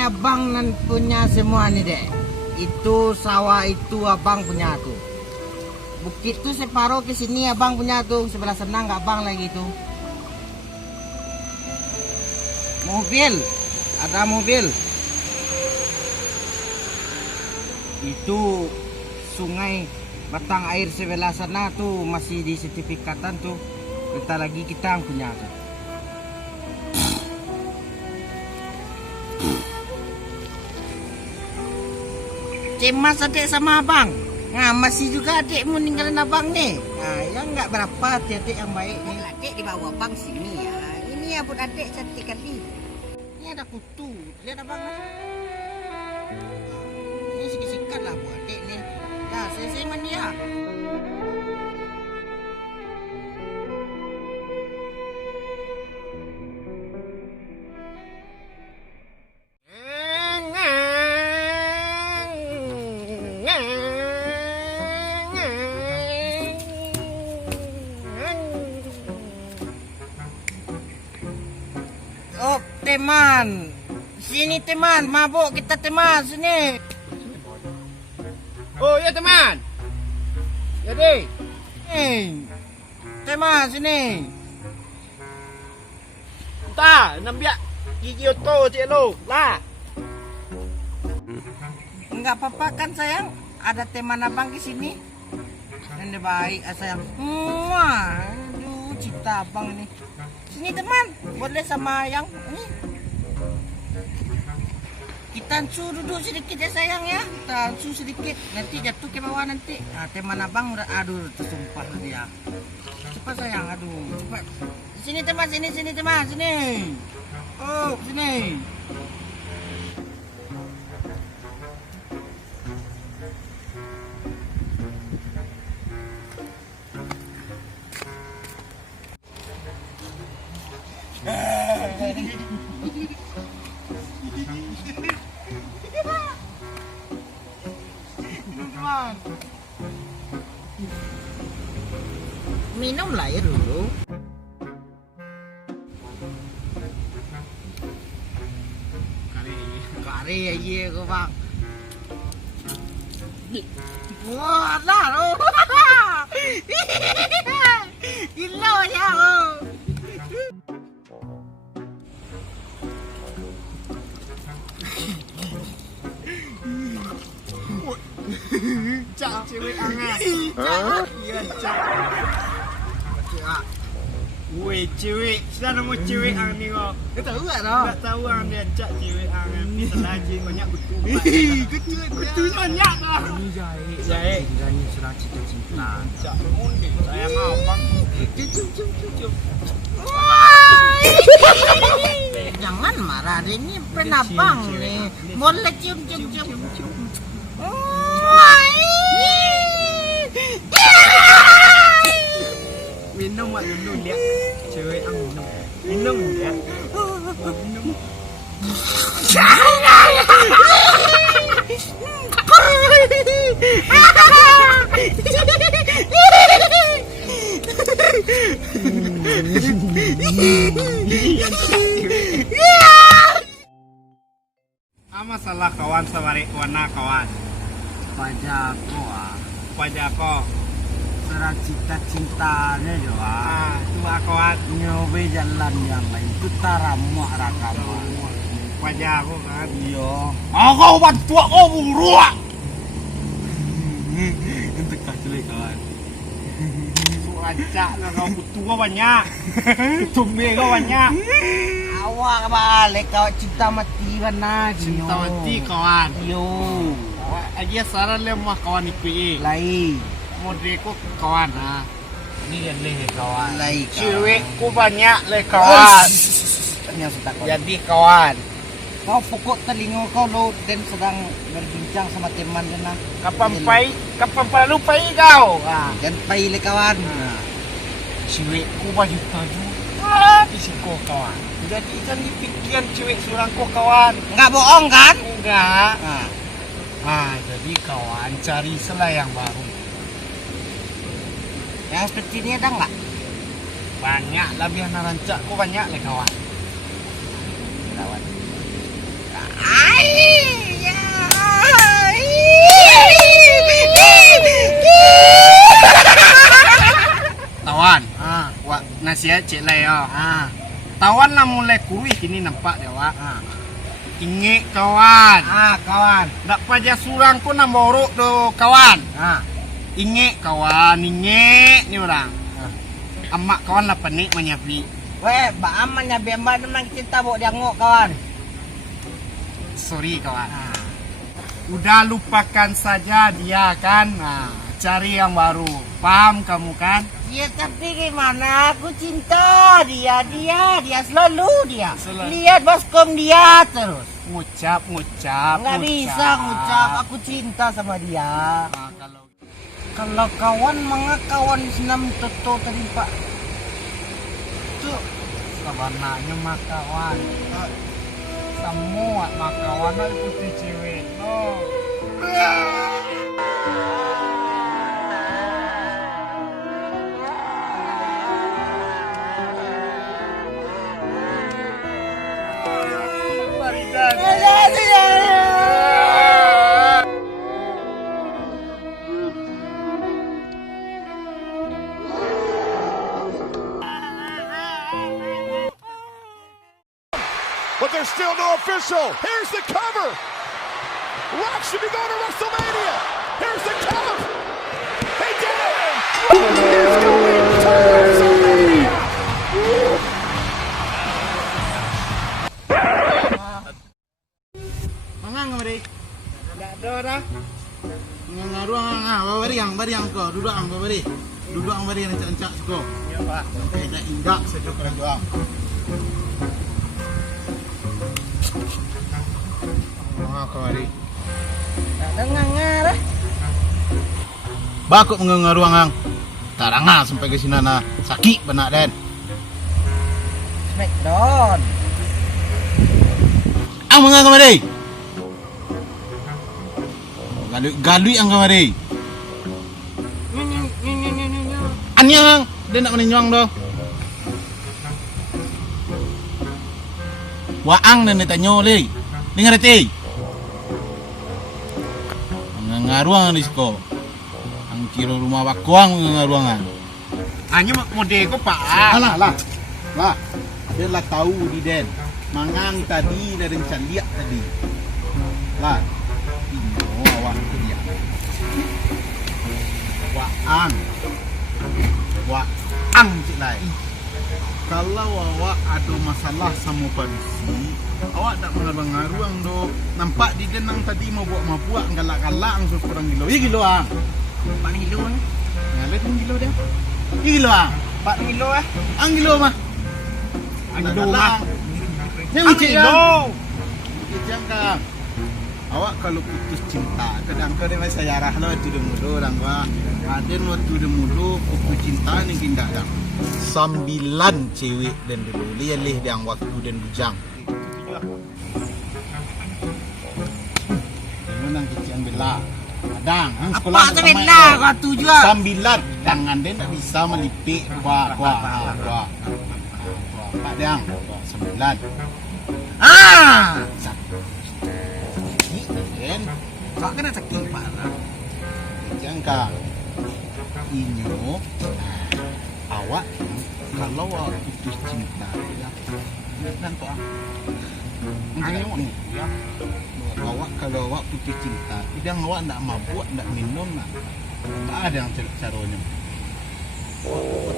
abang punya semua nih dek. Itu sawah itu abang punya tuh. Bukit tuh separuh ke sini abang punya tuh, sebelah sana nggak abang lagi tuh. Mobil, ada mobil. Itu sungai batang air sebelah sana tuh masih di sertifikatan tuh. Bentar lagi kita yang punya tuh. Cemas adik sama abang. Nah, masih juga adikmu ninggalin abang nih. Nah, ya nggak berapa adik yang baik nih. Adik dibawa abang sini ya. Ini ya buat adik cantik kali. Ini ada kutu. Lihat abang lah. Ini sikat-sikat lah buat adik nih. Nah, saya mandi ya. Oh, teman. Sini teman, mabuk kita teman sini. Oh ya teman. Jadi. Teman sini. Ta, nambiak gigi oto cik lo. Lah. Enggak apa-apa kan sayang? Ada teman abang di sini. Ini baik sayang. Aduh, cinta abang ini. Sini teman, boleh sama yang ini. Kita ansu duduk sedikit ya sayang ya. Kita ansu sedikit, nanti jatuh ke bawah nanti. Nah, teman abang udah aduh tersumpah dia. Cepat sayang, aduh cepat. Sini teman, sini teman, sini. Oh, sini. Minumlah ya dulu. Kari aja kok bang. Wah lah loh. Gila ya lo. Cak cewek angas. Iya cak. Weh cewek, sudah nemu cewek ang ni kau. Kau tahu tak dah? Tak tahu ang dia cak cewek ang ni selagi banyak betul. Betul banyak dah. Ini jahit. Jahit. Tinggalnya sudah cinta-cinta. Cak mundi. Sayang abang. Cium. Jangan marah, ini penabang nih. Boleh cium. Minum mak dulu dia. Cewek ang minum. Minum dia. Minum. Masalah kawan sawari warna kawan. Pajako Pajako. Serah cita-cintanya doa. Cuma kawan. Nyoba jalan yang lain itu taramu rakamu. Pajako kan. Iya. Aku bantu aku buruak. Untuk kacau kawan. Suacak lah kau tua banyak. Tumbe kau banyak. Awak balik kau cinta mati mana? Cinta mati kawan. Yo. Aja saran lemah kawan IPE. Lai. Modeko kawan ha. Ini yang leh kawan. Lai. Cewekku banyak le kawan. Ternyata kawan. Jadi kawan. Kau pokok telinga kau lo dan sedang berbincang sama teman dan Kapan lalu pai kau? dan pai le kawan. Cewekku baju baju. Isiko kawan. Jadi kan dipikiran cewek surangku kawan. Enggak bohong kan? Enggak. Jadi kawan cari selayang baru. Yang seperti ini ada enggak? Banyak lebih narancak ku banyak le kawan. Kawan. Ai, ya. Tawan. Ah, Wak nasihat cek lai oh. ah, Tawan lah mulai kuih kini nampak dia wak. ah. Ingik kawan. Ah, kawan. Dak paja surang pun nak borok do kawan. Ah, Ingik kawan, ingik ni orang. ah. Amak kawan lah penik menyapi. Weh, ba aman ya bemba memang kita bawa dia ngok kawan. Sorry kawan. Ah. Udah lupakan saja dia kan. Nah, cari yang baru. Paham kamu kan? Ya tapi gimana? Aku cinta dia selalu dia. Selalu. Lihat baskom dia terus. Ngucap. Nggak bisa ngucap. Aku cinta sama dia. Nah, Kalau kawan kawan senam toto tadi pak. Tuh kawananya mah kawan. Semua mah kawan ikuti cewek. No. But there's still no official. Here's the cover. Rock should be going to WrestleMania. Here's the cover. They did it. Rock is going to WrestleMania. Mangang mari. Enggak ada dah. Ngaruang bari yang kau duduk ang bari. Duduk ang bari encak-encak suko. Ya Pak. Sampai dah indak saja kerajaan. Kau hari. Tak dengar lah. Bakut mengaruang ang. Taranga sampai ke sini na sakit benak dan. Smackdown. Ang mga kamari. Galui ang kamari. Anyang dia nak meninjang do. Waang na nitanyo li. Ningariti. Ang ngaruang ni ko. Ang kiro rumah wakuang ngaruangan. Anyo mode ko pa. Lah. Dia lah tahu di den. Mangang tadi dari lihat tadi. Lah. Ini awak dia. Waang cik lai. Kalau awak ada masalah sama polisi, awak tak mengaruang do. Nampak di denang tadi mau buat galak-galak ang kurang gilo. Iya gilo ang. Pak Nilo ni. Ngalet ang gilo dia. Iya gilo ang. Pak Nilo Ang gilo mah. Ang gilo mah. Yang cik Cik kang. Awak kalau putus cinta, kadang-kadang masa sejarah lo tu dulu orang wa. Ada waktu dulu putus cinta ni tindak dah. 9 cewek dan dulu lih yang waktu dan bujang. Menang kecian bela. Adang, Apa tu bela kau tu juga? 9 tangan dia tak bisa melipik kuah. Pak Dang, 9. Ah, Kan? kau kena sakit pak. Jangka inyo awak kalau awak putus cinta ya dan to ya awak kalau awak putus cinta tidak awak ndak mabuk ndak minum nak tak ada yang caranya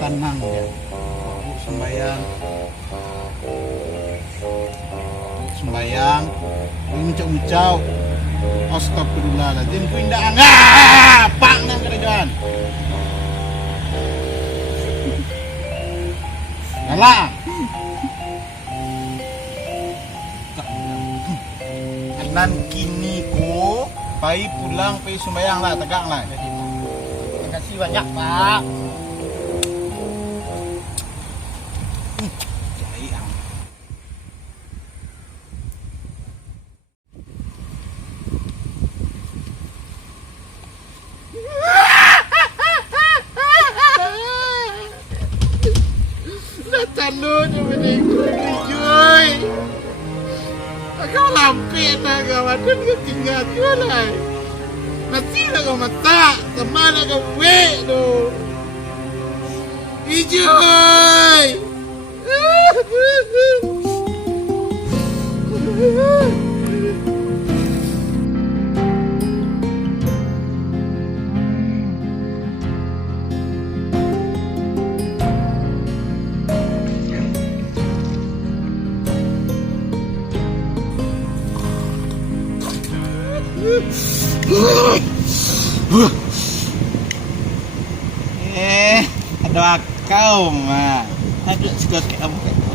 tenang ya sembayang ucap astagfirullahaladzim ku indah pak nang kerajaan Alah. Nan kini ko pai pulang pai sembayang lah tegak lah. Terima kasih banyak pak. Talo nyo menengku joy. Kau lampi na kawan kan kau tinggal jualai. Nanti na kau mata, kemana kau wek tu? Ijoy. Ada kau mah. Ada suka kamu.